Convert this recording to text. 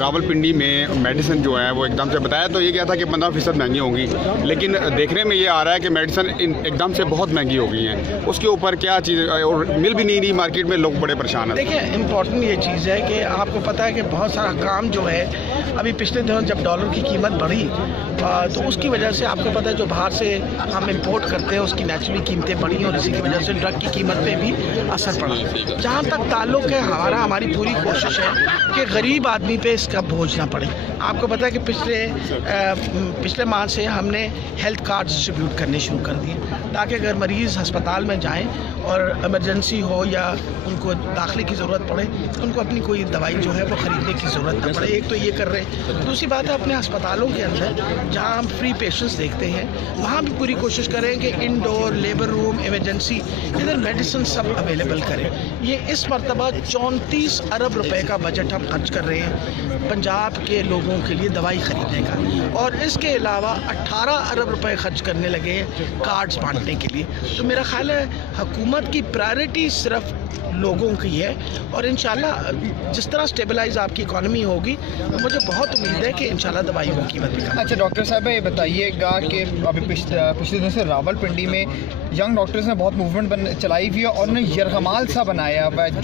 راولپنڈی میں میڈیسن جو ہے وہ ایک دم سے بتایا تو یہ کیا تھا کہ 15% مہنگی ہوں گی، لیکن دیکھنے میں یہ آ رہا ہے کہ میڈیسن ایک دم سے بہت مہنگی ہو گئی ہیں. اس کے اوپر کیا چیز اور مل بھی نہیں رہی مارکیٹ میں، لوگ بڑے پریشان ہیں. دیکھیں امپورٹنٹ یہ چیز ہے کہ آپ کو پتہ ہے کہ بہت سارا کام جو ہے ابھی پچھلے دنوں جب ڈالر کی قیمت بڑھی تو اس کی وجہ سے آپ کو پتہ ہے جو باہر سے ہم امپورٹ کرتے ہیں اس کی نیچرلی قیمتیں بڑھی اور اسی کی وجہ سے ڈرگ کی قیمت پہ بھی اثر پڑا. جہاں تک تعلق ہے ہماری پوری کوشش ہے کہ غریب آدمی پہ اس کا بوجھ نہ پڑے. آپ کو پتہ ہے کہ پچھلے ماہ سے ہم نے ہیلتھ کارڈ ڈسٹریبیوٹ کرنے شروع کر دیے تاکہ اگر مریض ہسپتال میں جائیں اور ایمرجنسی ہو یا ان کو داخلے کی ضرورت پڑے ان کو اپنی کوئی دوائی جو ہے وہ خریدنے کی ضرورت نہ پڑے. ایک تو یہ کر رہے ہیں. دوسری بات ہے اپنے ہسپتالوں کے اندر جہاں ہم فری پیشنٹس دیکھتے ہیں وہاں بھی پوری کوشش کریں کہ انڈور لیبر روم ایمرجنسی ادھر میڈیسن سب اویلیبل کریں. یہ اس مرتبہ 34 ارب روپے کا بجٹ ہم خرچ کر رہے ہیں پنجاب کے لوگوں کے لیے دوائی خریدنے کا، اور اس کے علاوہ 18 ارب روپے خرچ کرنے لگے ہیں کارڈز بانٹنے کے لیے. تو میرا خیال ہے حکومت کی پرائرٹی صرف لوگوں کی ہے اور انشاءاللہ جس طرح سٹیبلائز آپ کی اکانومی ہوگی مجھے بہت امید ہے کہ انشاءاللہ دوائیوں کی قیمت بھی کم. اچھا ڈاکٹر صاحب یہ بتائیے گا کہ ابھی پچھلے دنوں سے راولپنڈی میں ینگ ڈاکٹرز نے بہت موومنٹ چلائی ہوئی ہے اور انہیں یرغمال سا بنایا ہوا ہے.